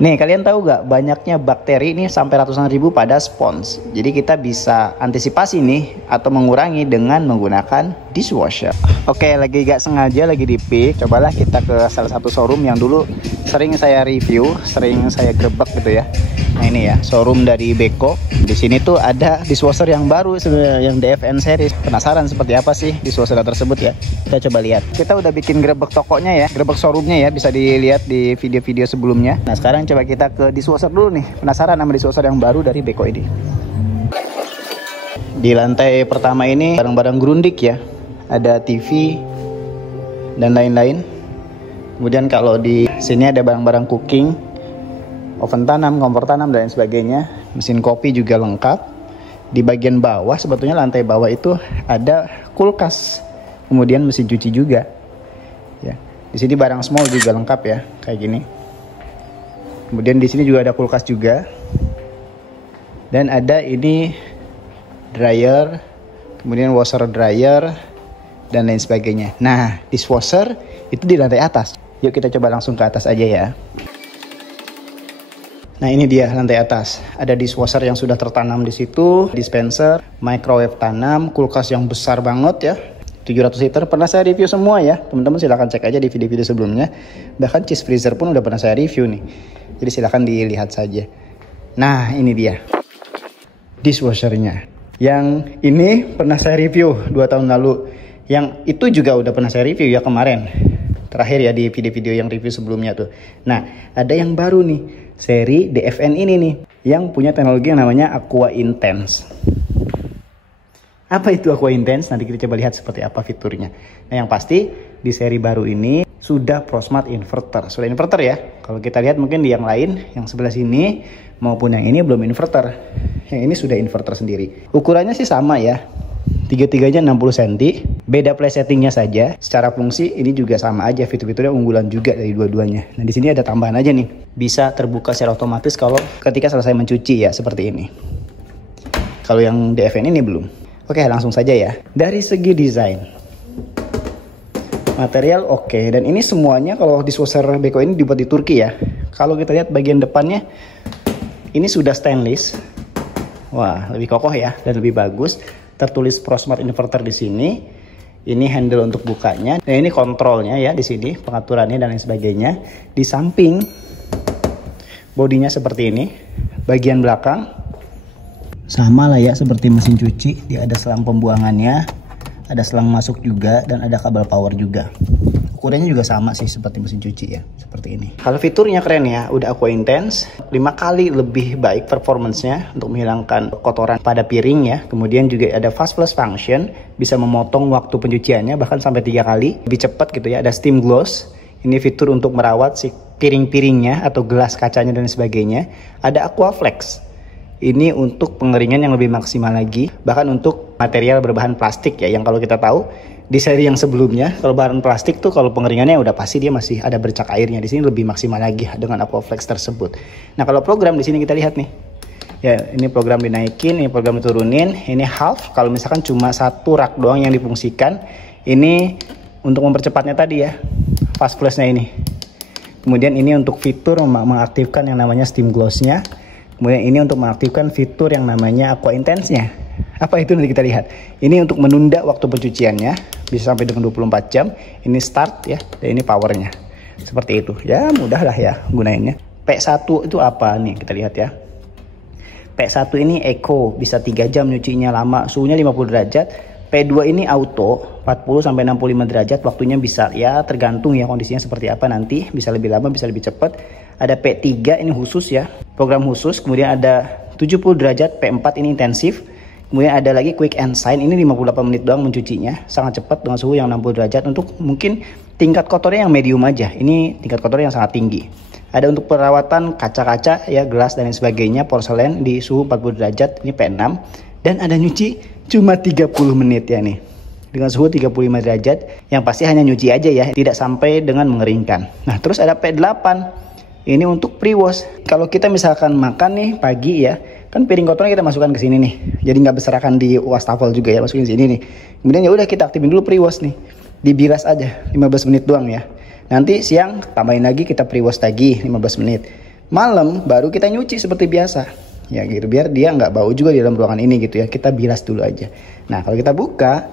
Nih, kalian tahu gak banyaknya bakteri ini sampai ratusan ribu pada spons. Jadi kita bisa antisipasi nih atau mengurangi dengan menggunakan dishwasher. Oke, lagi gak sengaja lagi di pick. Cobalah kita ke salah satu showroom yang dulu sering saya review, sering saya grebek gitu ya. Nah ini ya, showroom dari Beko. Di sini tuh ada dishwasher yang baru sebenarnya, yang DFN series. Penasaran seperti apa sih dishwasher tersebut ya? Kita coba lihat. Kita udah bikin grebek tokonya ya, grebek showroomnya ya, bisa dilihat di video-video sebelumnya. Nah sekarang coba kita ke dishwasher dulu nih. Penasaran sama dishwasher yang baru dari Beko ini. Di lantai pertama ini barang-barang Grundig ya. Ada TV dan lain-lain. Kemudian kalau di sini ada barang-barang cooking, oven tanam, kompor tanam dan lain sebagainya. Mesin kopi juga lengkap. Di bagian bawah, sebetulnya lantai bawah itu ada kulkas. Kemudian mesin cuci juga. Ya. Di sini barang small juga lengkap ya, kayak gini. Kemudian di sini juga ada kulkas juga. Dan ada ini dryer, kemudian washer dryer dan lain sebagainya. Nah, dishwasher itu di lantai atas. Yuk kita coba langsung ke atas aja ya. Nah ini dia lantai atas. Ada dishwasher yang sudah tertanam di situ, dispenser, microwave tanam, kulkas yang besar banget ya. 700 liter pernah saya review semua ya. Teman-teman silahkan cek aja di video-video sebelumnya. Bahkan cheese freezer pun udah pernah saya review nih. Jadi silahkan dilihat saja. Nah ini dia dishwashernya. Yang ini pernah saya review 2 tahun lalu. Yang itu juga udah pernah saya review ya kemarin. Terakhir ya di video-video yang review sebelumnya tuh. Nah ada yang baru nih. Seri DFN ini nih. Yang punya teknologi yang namanya Aqua Intense. Apa itu Aqua Intense? Nanti kita coba lihat seperti apa fiturnya. Nah yang pasti di seri baru ini sudah ProSmart inverter. Sudah inverter ya. Kalau kita lihat mungkin di yang lain, yang sebelah sini maupun yang ini belum inverter. Yang ini sudah inverter sendiri. Ukurannya sih sama ya. Tiga-tiganya 60 cm. Beda play settingnya saja. Secara fungsi ini juga sama aja. Fitur-fiturnya unggulan juga dari dua-duanya. Nah di sini ada tambahan aja nih. Bisa terbuka secara otomatis kalau ketika selesai mencuci ya seperti ini. Kalau yang DFN ini belum. Oke langsung saja ya. Dari segi desain, material oke. Dan ini semuanya kalau dishwasher Beko ini dibuat di Turki ya. Kalau kita lihat bagian depannya, ini sudah stainless. Wah lebih kokoh ya dan lebih bagus. Tertulis ProSmart inverter di sini. Ini handle untuk bukanya. Nah ini kontrolnya ya di sini, pengaturannya dan lain sebagainya. Di samping bodinya seperti ini. Bagian belakang sama lah ya seperti mesin cuci. Dia ada selang pembuangannya, ada selang masuk juga dan ada kabel power juga. Ukurannya juga sama sih seperti mesin cuci ya, seperti ini. Kalau fiturnya keren ya, udah Aqua Intense, 5 kali lebih baik performance-nya untuk menghilangkan kotoran pada piring ya. Kemudian juga ada fast flush function, bisa memotong waktu pencuciannya bahkan sampai 3 kali, lebih cepat gitu ya. Ada steam gloss, ini fitur untuk merawat si piring-piringnya atau gelas kacanya dan sebagainya. Ada Aqua Flex, ini untuk pengeringan yang lebih maksimal lagi, bahkan untuk material berbahan plastik ya, yang kalau kita tahu di seri yang sebelumnya kalau bahan plastik tuh kalau pengeringannya udah pasti dia masih ada bercak airnya. Di sini lebih maksimal lagi dengan Aquaflex tersebut. Nah kalau program di sini kita lihat nih, ya ini program dinaikin, ini program diturunin, ini half kalau misalkan cuma satu rak doang yang difungsikan. Ini untuk mempercepatnya tadi ya, fast flashnya ini. Kemudian ini untuk fitur mengaktifkan yang namanya steam gloss-nya. Kemudian ini untuk mengaktifkan fitur yang namanya Aqua Intense-nya. Apa itu nanti kita lihat. Ini untuk menunda waktu pencuciannya, bisa sampai dengan 24 jam. Ini start ya, dan ini powernya. Seperti itu. Ya mudah lah ya gunainnya. P1 itu apa nih, kita lihat ya. P1 ini Eco, bisa 3 jam nyucinya lama, suhunya 50 derajat. P2 ini auto, 40 sampai 65 derajat, waktunya bisa ya tergantung ya kondisinya seperti apa nanti, bisa lebih lama, bisa lebih cepat. Ada P3 ini khusus ya, program khusus. Kemudian ada 70 derajat, P4 ini intensif. Kemudian ada lagi quick and shine, ini 58 menit doang mencucinya, sangat cepat dengan suhu yang 60 derajat. Untuk mungkin tingkat kotornya yang medium aja, ini tingkat kotornya yang sangat tinggi. Ada untuk perawatan kaca-kaca ya, gelas dan lain sebagainya, porselen di suhu 40 derajat, ini P6. Dan ada nyuci cuma 30 menit ya nih, dengan suhu 35 derajat, yang pasti hanya nyuci aja ya, tidak sampai dengan mengeringkan. Nah terus ada P8, ini untuk pre-wash. Kalau kita misalkan makan nih pagi ya, kan piring kotornya kita masukkan ke sini nih, jadi nggak berserakan di wastafel juga ya, masukin sini nih. Kemudian ya udah kita aktifin dulu pre-wash nih, dibilas aja 15 menit doang ya. Nanti siang tambahin lagi, kita pre-wash lagi 15 menit. Malam baru kita nyuci seperti biasa. Ya gitu, biar dia nggak bau juga di dalam ruangan ini gitu ya. Kita bilas dulu aja. Nah kalau kita buka,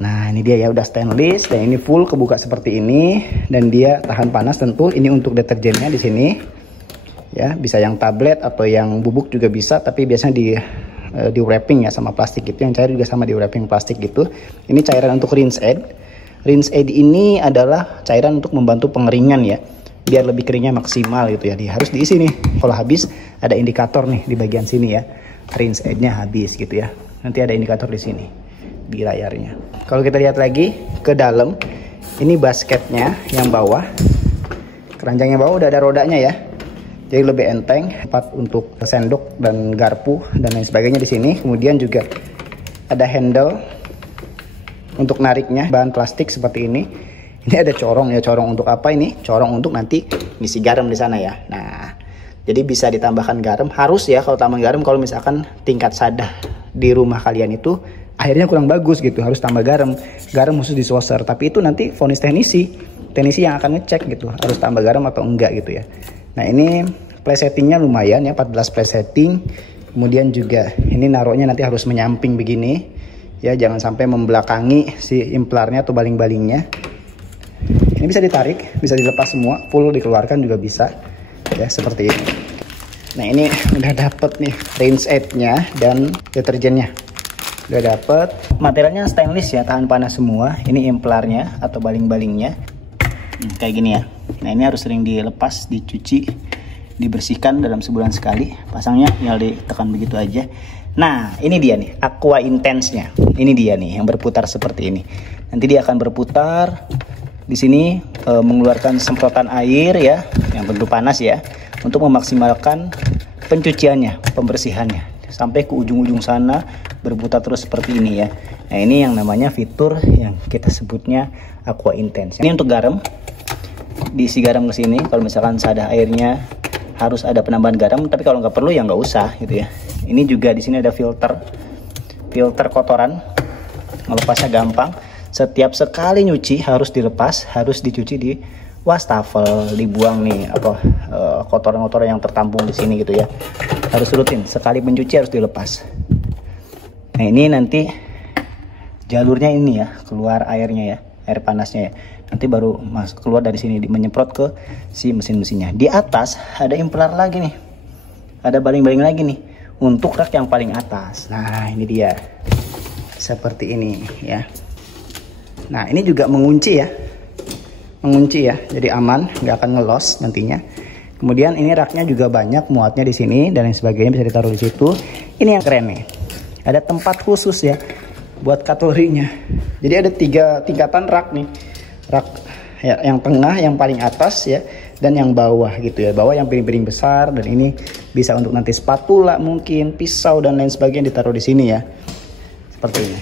nah ini dia ya, udah stainless dan ini full kebuka seperti ini, dan dia tahan panas tentu. Ini untuk deterjennya di sini. Ya, bisa yang tablet atau yang bubuk juga bisa, tapi biasanya di wrapping ya sama plastik gitu. Yang cair juga sama di wrapping plastik gitu. Ini cairan untuk rinse aid. Rinse aid ini adalah cairan untuk membantu pengeringan ya, biar lebih keringnya maksimal gitu ya. Dia harus diisi nih. Kalau habis ada indikator nih di bagian sini ya. Rinse aidnya habis gitu ya. Nanti ada indikator di sini di layarnya. Kalau kita lihat lagi ke dalam, ini basketnya yang bawah. Keranjang yang bawah udah ada rodanya ya. Jadi lebih enteng, tempat untuk sendok dan garpu dan lain sebagainya di sini. Kemudian juga ada handle untuk nariknya, bahan plastik seperti ini. Ini ada corong ya, corong untuk apa ini? Corong untuk nanti ngisi garam di sana ya. Nah, jadi bisa ditambahkan garam. Harus ya kalau tambah garam, kalau misalkan tingkat sadah di rumah kalian itu akhirnya kurang bagus gitu, harus tambah garam. Garam khusus di saucer, tapi itu nanti vonis teknisi yang akan ngecek gitu, harus tambah garam atau enggak gitu ya. Nah ini presettingnya lumayan ya, 14 presetting. Kemudian juga ini naruhnya nanti harus menyamping begini ya, jangan sampai membelakangi si implarnya atau baling-balingnya. Ini bisa ditarik, bisa dilepas semua, full dikeluarkan juga bisa ya, seperti ini. Nah ini udah dapet nih rinse aid-nya dan deterjennya. Udah dapet, materialnya stainless ya, tahan panas semua. Ini implarnya atau baling-balingnya kayak gini ya. Nah ini harus sering dilepas, dicuci, dibersihkan dalam sebulan sekali. Pasangnya tinggal ditekan begitu aja. Nah ini dia nih Aqua Intense-nya. Ini dia nih yang berputar seperti ini. Nanti dia akan berputar di sini mengeluarkan semprotan air ya, yang bentuk panas ya, untuk memaksimalkan pencuciannya, pembersihannya sampai ke ujung-ujung sana, berputar terus seperti ini ya. Nah ini yang namanya fitur yang kita sebutnya Aqua Intense. Ini untuk garam, diisi garam ke sini. Kalau misalkan sadah airnya harus ada penambahan garam, tapi kalau nggak perlu ya nggak usah gitu ya. Ini juga di sini ada filter kotoran, melepasnya gampang. Setiap sekali nyuci harus dilepas, harus dicuci di wastafel, dibuang nih apa kotoran-kotoran yang tertampung di sini gitu ya. Harus rutin, sekali mencuci harus dilepas. Nah ini nanti jalurnya ini ya, keluar airnya ya, air panasnya ya. Nanti baru keluar dari sini, menyemprot ke si mesin-mesinnya. Di atas ada implar lagi nih, ada baling-baling lagi nih untuk rak yang paling atas. Nah ini dia, seperti ini ya. Nah ini juga mengunci ya, jadi aman, nggak akan ngelos nantinya. Kemudian ini raknya juga banyak muatnya di sini dan lain sebagainya, bisa ditaruh di situ. Ini yang keren nih, ada tempat khusus ya buat katalorinya. Jadi ada 3 tingkatan rak nih, rak ya, yang tengah, yang paling atas ya, dan yang bawah gitu ya. Bawah yang piring-piring besar, dan ini bisa untuk nanti spatula mungkin, pisau dan lain sebagainya ditaruh di sini ya, seperti ini.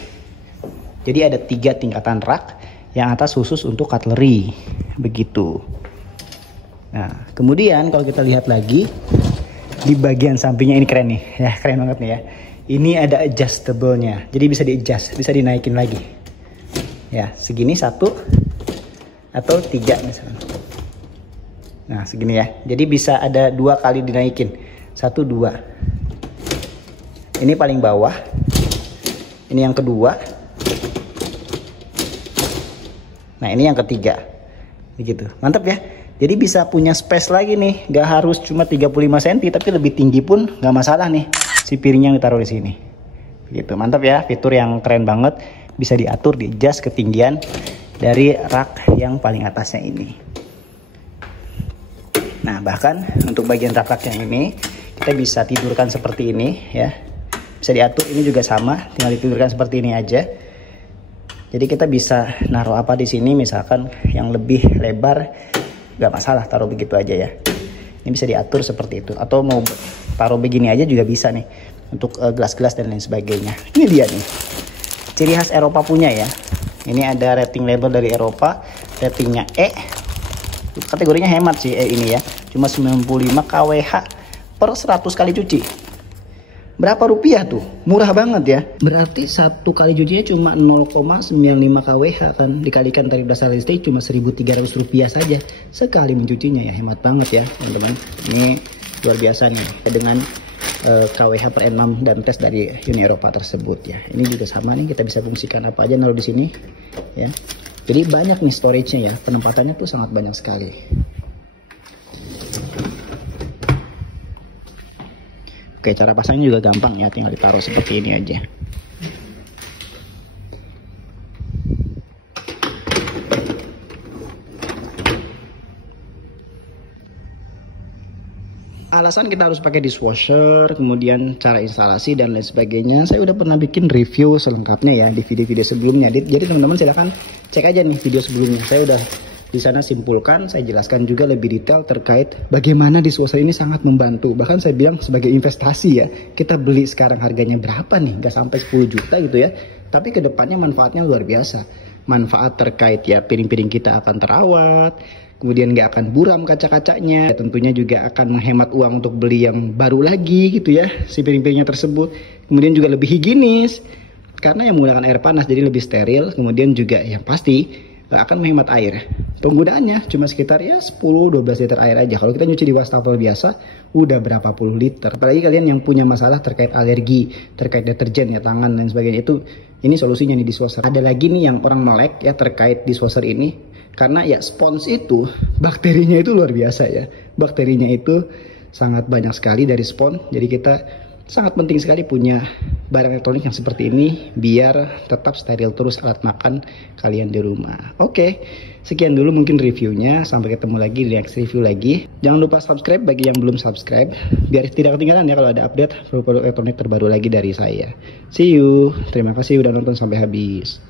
Jadi ada 3 tingkatan rak, yang atas khusus untuk cutlery begitu. Nah kemudian kalau kita lihat lagi di bagian sampingnya, ini keren nih ya, keren banget nih ya. Ini ada adjustable-nya, jadi bisa di-adjust, bisa dinaikin lagi ya, segini 1 atau 3 misalnya. Nah segini ya, jadi bisa ada 2 kali dinaikin, 1, 2. Ini paling bawah, ini yang kedua, nah ini yang ketiga, begitu. Mantap ya, jadi bisa punya space lagi nih, gak harus cuma 35 cm, tapi lebih tinggi pun gak masalah nih si piringnya yang ditaruh di sini, begitu. Mantap ya, fitur yang keren banget, bisa diatur, di adjust ketinggian dari rak yang paling atasnya ini. Nah bahkan untuk bagian rak yang ini kita bisa tidurkan seperti ini ya, bisa diatur. Ini juga sama, tinggal ditidurkan seperti ini aja. Jadi kita bisa naruh apa di sini, misalkan yang lebih lebar, gak masalah, taruh begitu aja ya. Ini bisa diatur seperti itu, atau mau taruh begini aja juga bisa nih, untuk gelas-gelas dan lain sebagainya. Ini dia nih, ciri khas Eropa punya ya. Ini ada rating label dari Eropa, ratingnya E. Kategorinya hemat sih E ini ya, cuma 95 kWh per 100 kali cuci. Berapa rupiah tuh? Murah banget ya. Berarti satu kali cucinya cuma 0,95 kWh kan. Dikalikan tarif dasar listrik cuma 1.300 rupiah saja sekali mencucinya ya. Hemat banget ya teman-teman. Ini luar biasa nih dengan kWh per N6 dan tes dari Uni Eropa tersebut ya. Ini juga sama nih, kita bisa fungsikan apa aja naruh di sini ya. Jadi banyak nih storage-nya ya. Penempatannya tuh sangat banyak sekali. Oke, cara pasangnya juga gampang ya, tinggal ditaruh seperti ini aja. Alasan kita harus pakai dishwasher, kemudian cara instalasi dan lain sebagainya, saya udah pernah bikin review selengkapnya ya di video-video sebelumnya. Jadi teman-teman silahkan cek aja nih video sebelumnya. Saya udah di sana simpulkan, saya jelaskan juga lebih detail terkait bagaimana dishwasher ini sangat membantu. Bahkan saya bilang sebagai investasi ya, kita beli sekarang harganya berapa nih? Gak sampai 10 juta gitu ya. Tapi kedepannya manfaatnya luar biasa. Manfaat terkait ya piring-piring kita akan terawat, kemudian gak akan buram kaca-kacanya. Tentunya juga akan menghemat uang untuk beli yang baru lagi gitu ya, si piring-piringnya tersebut. Kemudian juga lebih higienis, karena yang menggunakan air panas jadi lebih steril. Kemudian juga yang pasti akan menghemat air. Penggunaannya cuma sekitar ya 10-12 liter air aja. Kalau kita nyuci di wastafel biasa udah berapa puluh liter. Apalagi kalian yang punya masalah terkait alergi, terkait deterjen ya, tangan dan sebagainya, itu ini solusinya nih dishwasher. Ada lagi nih yang orang melek ya terkait dishwasher ini, karena ya spons itu bakterinya itu luar biasa ya. Bakterinya itu sangat banyak sekali dari spons. Jadi kita sangat penting sekali punya barang elektronik yang seperti ini biar tetap steril terus alat makan kalian di rumah. Oke, sekian dulu mungkin reviewnya. Sampai ketemu lagi di next review lagi. Jangan lupa subscribe bagi yang belum subscribe, biar tidak ketinggalan ya kalau ada update produk elektronik terbaru lagi dari saya. See you. Terima kasih udah nonton sampai habis.